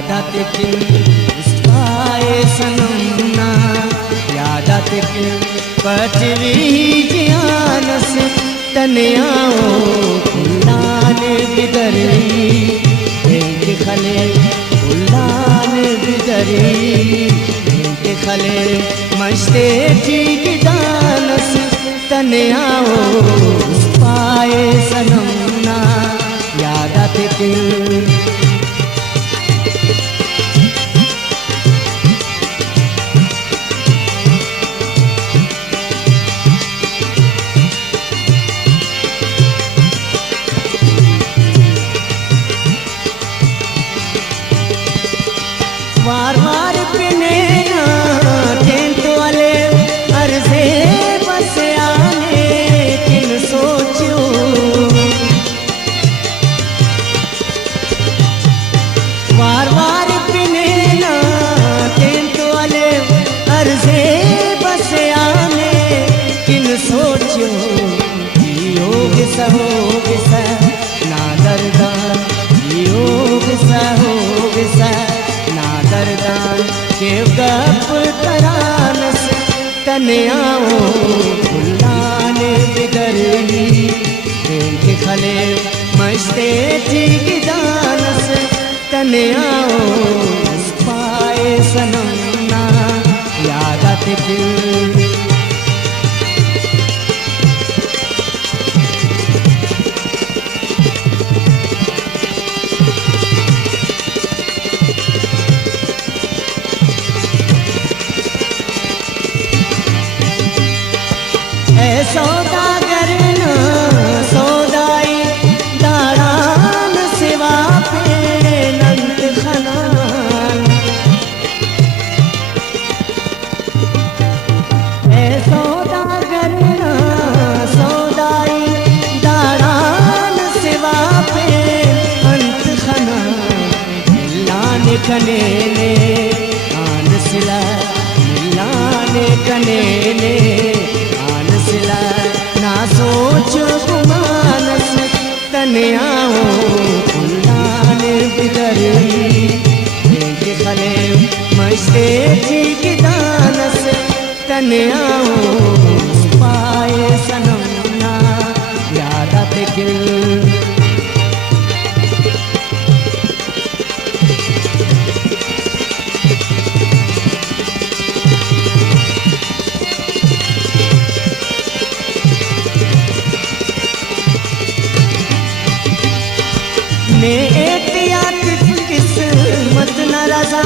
यादात किन उस्ताए सनमना यादात किन पटवी जियानस तनियाओ उल्लान बिदरी एक खले उल्लान बिदरी एक खले मस्ते ठीक दानस तनियाओ उस्ताए सनमना यादात किन वार वार पिने टेंट वाले अर्जे बस आने किन सोचो वार वार पिने टेंट वाले अर्जे बस आने किन सोचो योग सहोग सा ना दर्दा योग सहोग सा दरदान के गप तरानस तनियाओ उल्लान बिदरी देख खले मस्ते ठीक दानस तनियाओ पाए सनमना यादात किन सौदागर न सौदाई दारान सिवा पे नंद खनान सौदागर न सौदाई दारान सिवा पे अंत खनान लाने कने ने आन सिला लाने कने ने ना सोचो गुमानस तनियाओ उल्लान बिदरी एक खले मस्ते ठीक दानस तनियाओ पाए सनमना यादात किन ने एहतियात किस्मत न रजा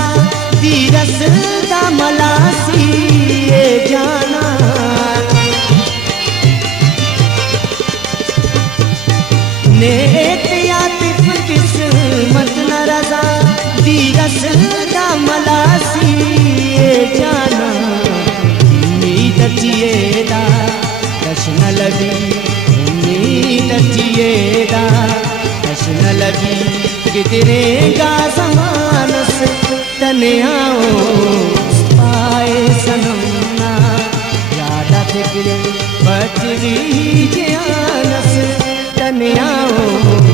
दी रसदा मलासी ये जाना ने एहतियात किस्मत न रजा दी रसदा मलासी ये जाना उम्मीद चिएदा दर्शन लगी उम्मीद चिएदा न लगी गिरेगा समानस तनियाओ पाए सनमना यादात किन पटवी जियानस तनियाओ